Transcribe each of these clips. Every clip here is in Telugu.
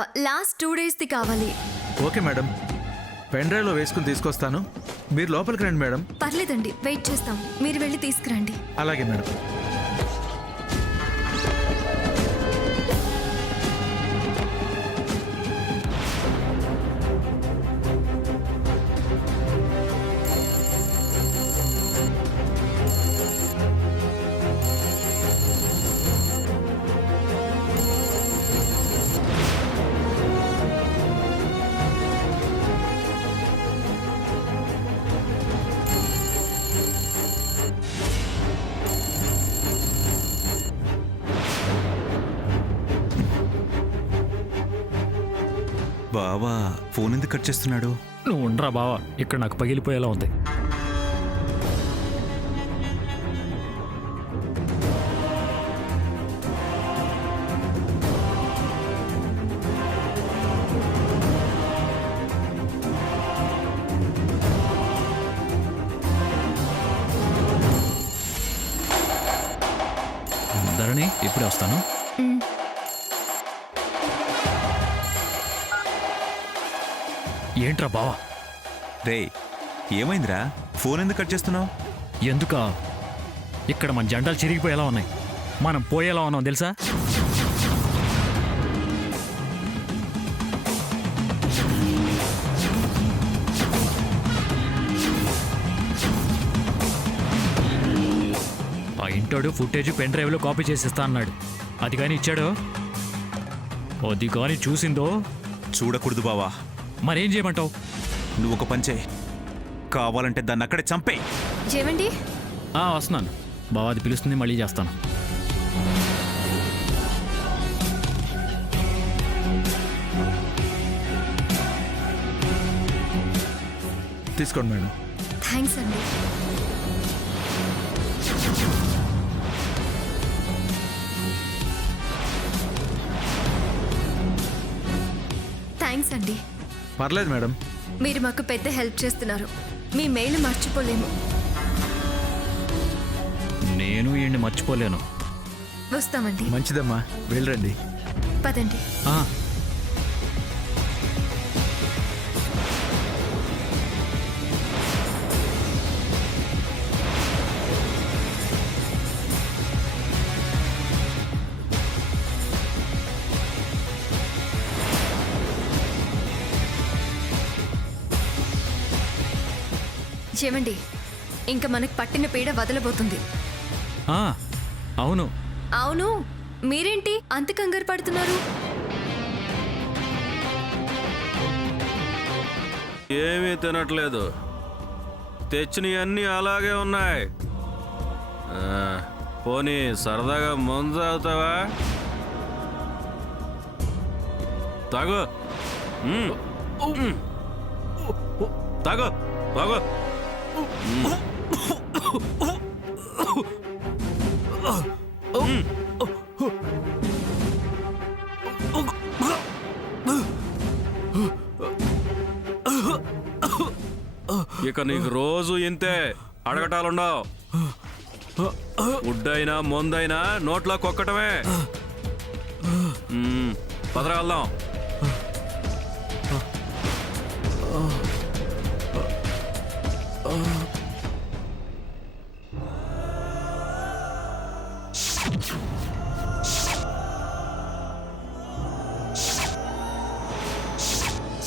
లాస్ట్ 2 డేస్ది కావాలి. ఓకే మేడం, పెన్ డ్రైవ్లో వేసుకుని తీసుకొస్తాను. మీరు లోపలికి రండి మేడం. పర్లేదండి, వెయిట్ చేస్తాం. మీరు వెళ్ళి తీసుకురండి. అలాగే మేడం. బావా ఫోన్ ఎందుకు కట్ చేస్తున్నాడు? నువ్వు ఉండరా బావా, ఇక్కడ నాకు పగిలిపోయేలా ఉంది. ధరణి, ఇప్పుడే వస్తాను. ఏంట్రా బావా? రే ఏమైందిరా, ఫోన్ ఎందుకు కట్ చేస్తున్నావు? ఎందుకా? ఇక్కడ మన జెండాలు చిరిగిపోయేలా ఉన్నాయి, మనం పోయేలా ఉన్నాం తెలుసా? ఆ ఇంటోడు ఫుటేజ్ పెన్ డ్రైవ్లో కాపీ చేసిస్తా అన్నాడు. అది కానీ ఇచ్చాడో? అది కానీ చూసిందో? చూడకూడదు బావా. మరేం చేయమంటావు? నువ్వు ఒక పని చేయి, కావాలంటే దాన్ని అక్కడే చంపేయి. ఏమండి? వస్తున్నాను బావా, అది పిలుస్తుంది, మళ్ళీ చేస్తాను. తీసుకోండి మేడం. థ్యాంక్స్ అండి. థ్యాంక్స్ అండి. పర్లేదు మేడం. మీరు మాకు పెద్ద హెల్ప్ చేస్తున్నారు. మీ మెయిల్ మర్చిపోలేము. నేను ఈయన్ని మర్చిపోలేను. వస్తామండి. మంచిదమ్మా, వెళ్ళండి. పదండి. ఏమండి, ఇంకా మనకు పట్టిన పీడ వదలబోతుంది. అవును. అవును, మీరేంటి అంత కంగారు పడుతున్నారు? ఏమీ తినట్లేదు, తెచ్చినవన్నీ అలాగే ఉన్నాయి. పోనీ సరదాగా మందు తాగుతావా? తాగు తాగు తాగు. ఇక నీకు రోజు ఇంతే అడగటాలుండవు. ఉడ్డైనా మొందైనా నోట్లో కొక్కటమే. పదరా వెళ్దాం.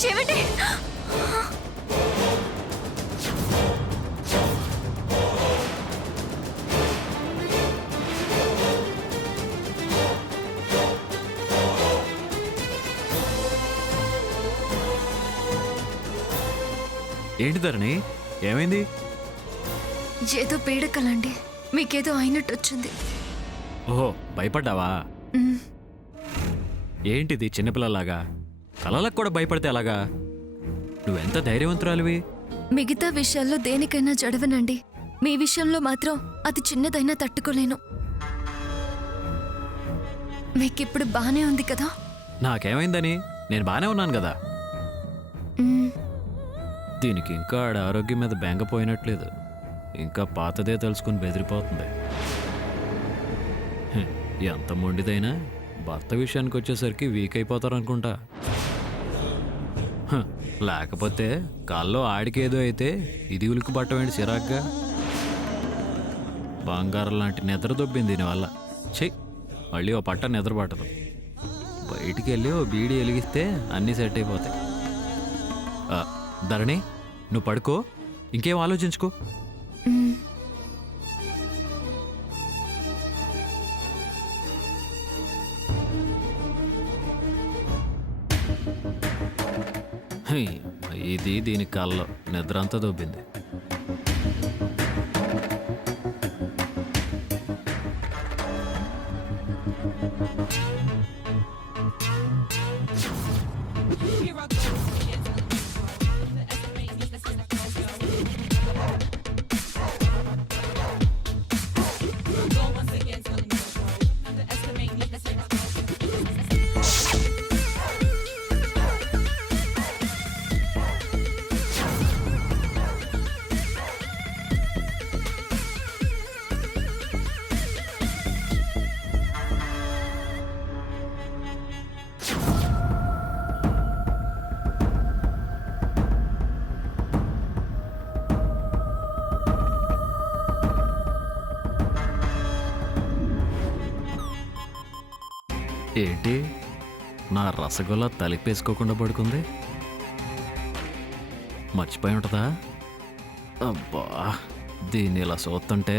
ఏమండి? ఏంటి ధరణి, ఏమైంది? ఏదో పీడకలండి, మీకేదో అయినట్టు వచ్చింది. ఓహో, భయపడ్డావా? ఏంటిది చిన్నపిల్లలాగా? కలలకు కూడా భయపడితే అలాగా? నువ్వెంత ధైర్యవంతురాలివి. మిగతా విషయాల్లో దేనికైనా జడవనండి, మీ విషయంలో మాత్రం అది చిన్నదైనా తట్టుకోలేను. మీకిప్పుడు బానే ఉంది కదా? నాకేమైందని? నేను బానే ఉన్నాను కదా. దీనికి ఇంకా ఆడ ఆరోగ్యం మీద బెంగపోయినట్లేదు. ఇంకా పాతదే తెలుసుకుని బెదిరిపోతుంది. ఎంత మొండిదైనా భర్త విషయానికి వచ్చేసరికి వీక్ అయిపోతారనుకుంటా. హ, లేకపోతే కాల్లో ఆడికేదో అయితే ఇది ఉలికి పట్టమేంటి చిరాగ్గా. బంగారం లాంటి నిద్ర దొబ్బింది దీనివల్ల. చెయ్యి మళ్ళీ ఓ పట్ట నిద్ర పట్టదు. బయటికి వెళ్ళి ఓ బీడీ వెలిగిస్తే అన్నీ సెట్ అయిపోతాయి. ధరణి, నువ్వు పడుకో, ఇంకేం ఆలోచించుకో. హై, ఇది దీని కాల్లో నిద్ర అంతా దొబ్బింది. ఏంటి నా రసగుల్లా తలిపేసుకోకుండా పడుకుంది? మర్చిపోయి ఉంటుందా? అబ్బా, దీన్ని ఇలా చూస్తుంటే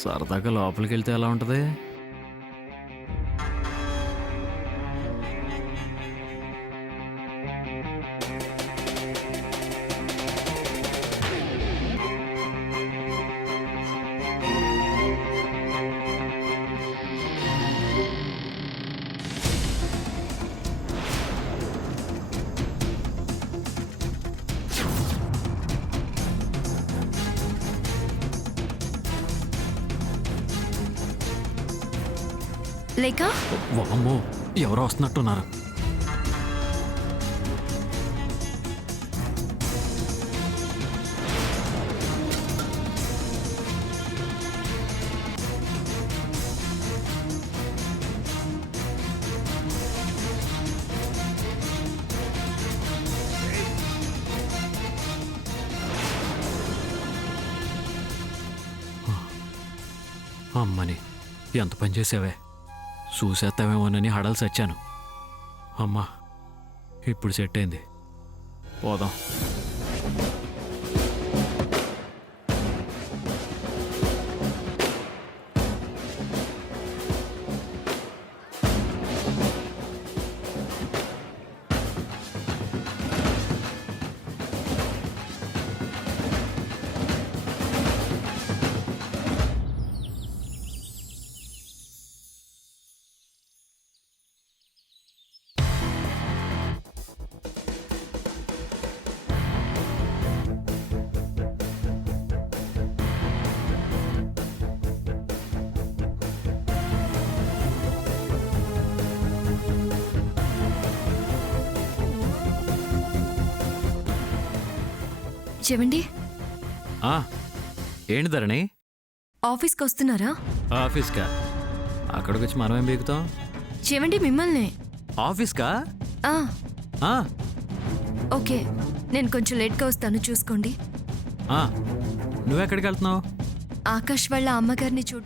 సరదాగా లోపలికి వెళ్తే ఎలా ఉంటుంది? లేక వామ్మో, ఎవరో వస్తున్నట్టున్నారు. అమ్మని, ఎంత పని చేసావే. చూసేస్తామేమోనని హడలు చచ్చాను. అమ్మా, ఇప్పుడు సెట్ అయింది. పోదాం. చెవండి, ఏంటి ధరణి, ఆఫీస్కి వస్తున్నారా? ఆఫీస్కా? అక్కడికి వచ్చి మనమేం బీగుతాం? చెవండి, మిమ్మల్ని. ఆఫీస్కా? ఓకే, నేను కొంచెం లేట్గా వస్తాను, చూసుకోండి. నువ్వెక్కడికి వెళ్తున్నావు? ఆకాష్ వాళ్ళ అమ్మగారిని చూడ